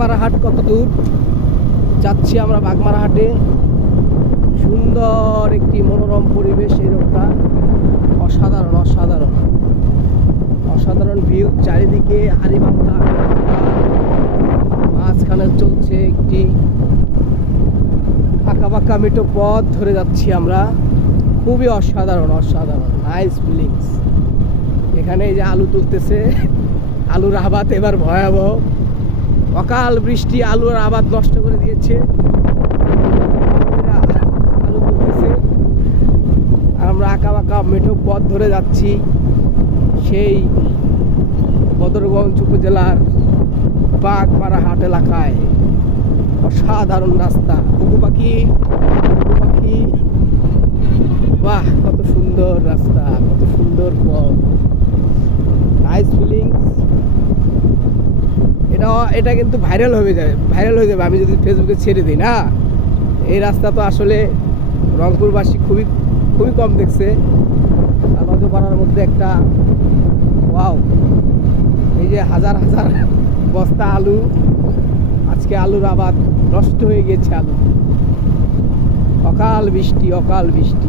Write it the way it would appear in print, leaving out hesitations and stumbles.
বাগমারা হাট কত দূর যাচ্ছি আমরা বাগমারা হাটে। সুন্দর একটি মনোরম পরিবেশ, এই রোডটা অসাধারণ অসাধারণ অসাধারণ ভিউ। চারিদিকে হাড়িভাঙা, মাঝখানে চলছে একটি আঁকা বাঁকা মেঠো পথ ধরে যাচ্ছি আমরা। খুবই অসাধারণ অসাধারণ নাইস ফিলিংস। এখানে এই যে আলু তুলতেছে, আলুর আবাদ এবার ভয়াবহ। অকাল বৃষ্টি আলুর আবাদ নষ্ট করে দিয়েছে। আলু তুলতেছে আর আমরা আঁকা বাঁকা মেঠো পথ ধরে যাচ্ছি সেই বদরগঞ্জ উপজেলার বাগমারা হাট এলাকায়। অসাধারণ রাস্তা, ঘুঘু পাখি বাহ, কত সুন্দর রাস্তা, কত সুন্দর পথ, নাইস ফিলিংস। এটা কিন্তু ভাইরাল হয়ে যাবে আমি যদি ফেসবুকে ছেড়ে দিই না। এই রাস্তা তো আসলে রংপুরবাসী খুবই খুবই কম দেখছে। নদীপাড়ার মধ্যে একটা ওয়াও, এই যে হাজার হাজার বস্তা আলু, আজকে আলুর আবাদ নষ্ট হয়ে গেছে। আলু অকাল বৃষ্টি